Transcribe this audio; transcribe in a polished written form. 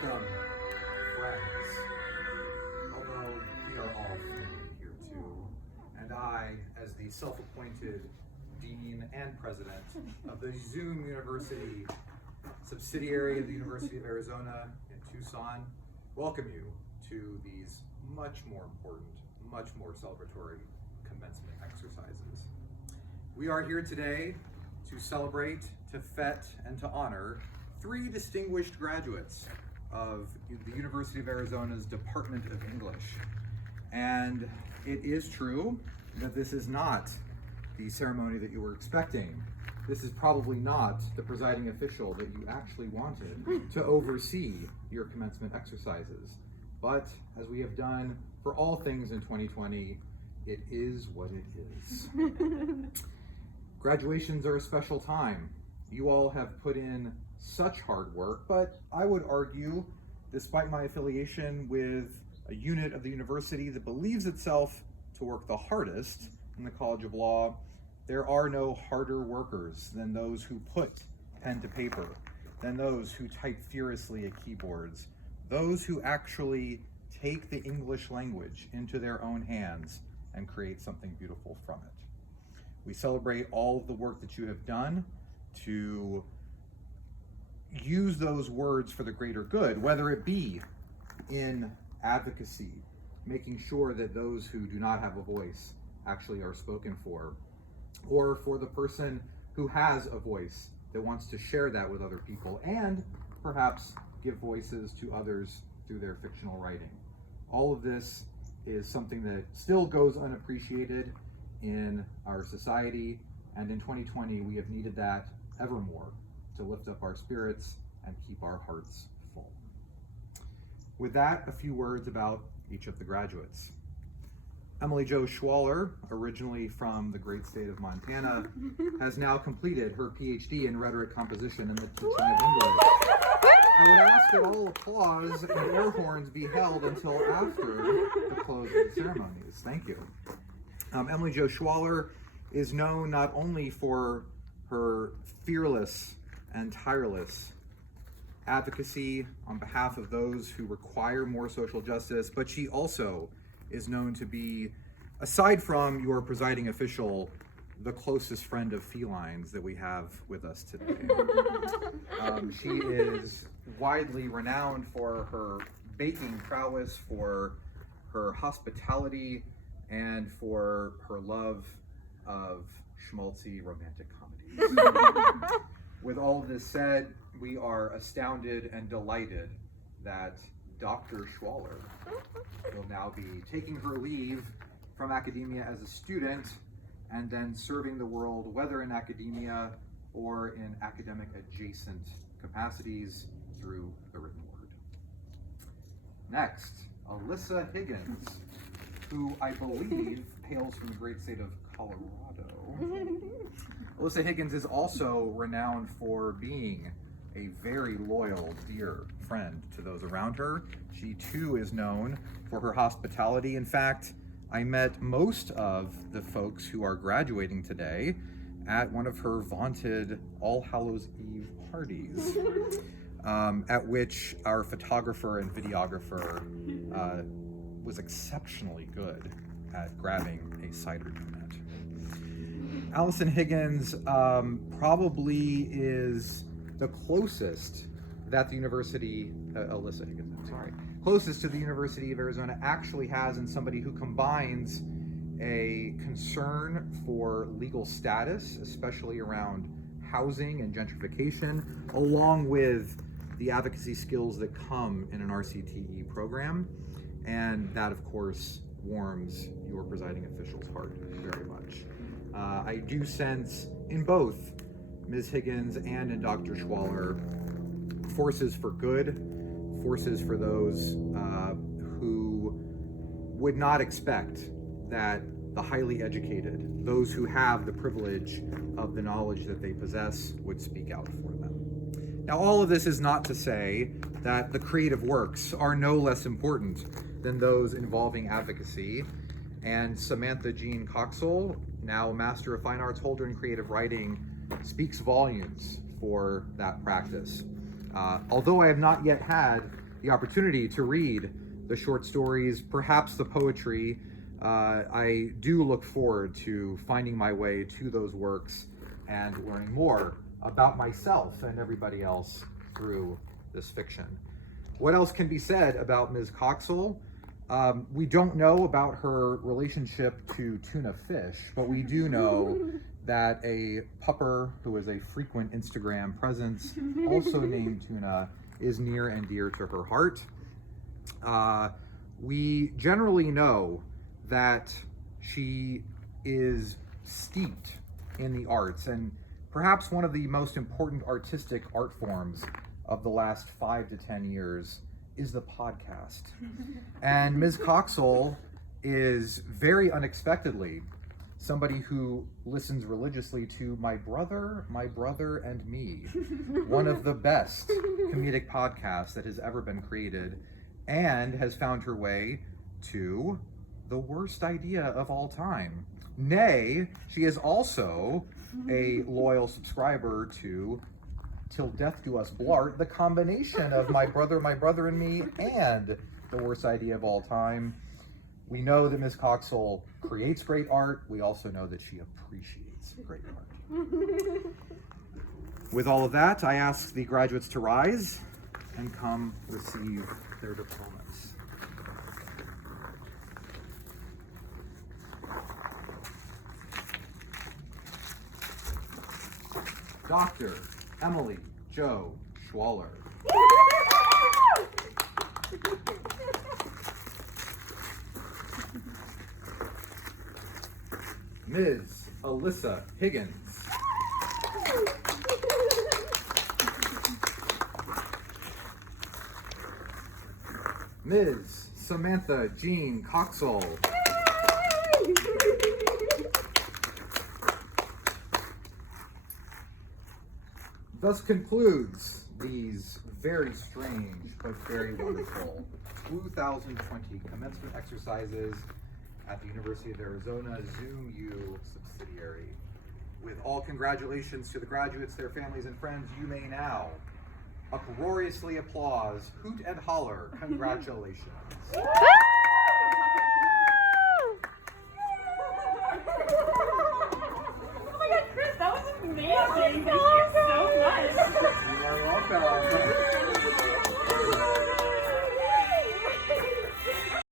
Welcome, friends. Although we are all family here too, and I, as the self-appointed Dean and President of the Zoom University subsidiary of the University of Arizona in Tucson, welcome you to these much more important, much more celebratory commencement exercises. We are here today to celebrate, to fet, and to honor three distinguished graduates of the University of Arizona's Department of English. And it is true that this is not the ceremony that you were expecting. This is probably not the presiding official that you actually wanted to oversee your commencement exercises. But as we have done for all things in 2020, it is what it is. Graduations are a special time. You all have put in such hard work, but I would argue, despite my affiliation with a unit of the university that believes itself to work the hardest in the College of Law, there are no harder workers than those who put pen to paper, than those who type furiously at keyboards, those who actually take the English language into their own hands and create something beautiful from it. We celebrate all of the work that you have done to use those words for the greater good, whether it be in advocacy, making sure that those who do not have a voice actually are spoken for, or for the person who has a voice that wants to share that with other people and perhaps give voices to others through their fictional writing. All of this is something that still goes unappreciated in our society, and in 2020 we have needed that ever more to lift up our spirits and keep our hearts full. With that, a few words about each of the graduates. Emily Jo Schwaller, originally from the great state of Montana, has now completed her PhD in rhetoric composition in the teaching of English. I would ask that all applause and air horns be held until after the close of the ceremonies. Thank you. Emily Jo Schwaller is known not only for her fearless and tireless advocacy on behalf of those who require more social justice, but she also is known to be, aside from your presiding official, the closest friend of felines that we have with us today. She is widely renowned for her baking prowess, for her hospitality, and for her love of schmaltzy romantic comedies. With all of this said, we are astounded and delighted that Dr. Schwaller will now be taking her leave from academia as a student and then serving the world, whether in academia or in academic adjacent capacities, through the written word. Next, Alyssa Higgins, who I believe hails from the great state of Colorado. Alyssa Higgins is also renowned for being a very loyal, dear friend to those around her. She too is known for her hospitality. In fact, I met most of the folks who are graduating today at one of her vaunted All Hallows Eve parties, at which our photographer and videographer was exceptionally good at grabbing a cider donut. Allison Higgins probably is the closest that the university, Alyssa Higgins, I'm sorry, closest to the University of Arizona actually has in somebody who combines a concern for legal status, especially around housing and gentrification, along with the advocacy skills that come in an RCTE program. And that, of course, warms your presiding official's heart very much. I do sense in both Ms. Higgins and in Dr. Schwaller forces for good, forces for those who would not expect that the highly educated, those who have the privilege of the knowledge that they possess, would speak out for them. Now, all of this is not to say that the creative works are no less important than those involving advocacy. And Samantha Jean Coxell, now Master of Fine Arts holder in creative writing, speaks volumes for that practice. Although I have not yet had the opportunity to read the short stories, perhaps the poetry, I do look forward to finding my way to those works and learning more about myself and everybody else through this fiction. What else can be said about Ms. Coxell? We don't know about her relationship to tuna fish, but we do know that a pupper who is a frequent Instagram presence, also named Tuna, is near and dear to her heart. We generally know that she is steeped in the arts, and perhaps one of the most important artistic art forms of the last 5 to 10 years is the podcast. And Ms. Coxell is very unexpectedly somebody who listens religiously to My Brother and Me, one of the best comedic podcasts that has ever been created, and has found her way to the worst idea of all time. Nay, she is also a loyal subscriber to Till Death Do Us Blart, the combination of My Brother and Me and the worst idea of all time. We know that Ms. Coxell creates great art. We also know that she appreciates great art. With all of that, I ask the graduates to rise and come receive their diplomas. Dr. Emily Jo Schwaller. Ms. Alyssa Higgins. Ms. Samantha Jean Coxell. Thus concludes these very strange but very wonderful 2020 commencement exercises at the University of Arizona Zoom U subsidiary. With all congratulations to the graduates, their families, and friends, you may now uproariously applause, hoot and holler, congratulations.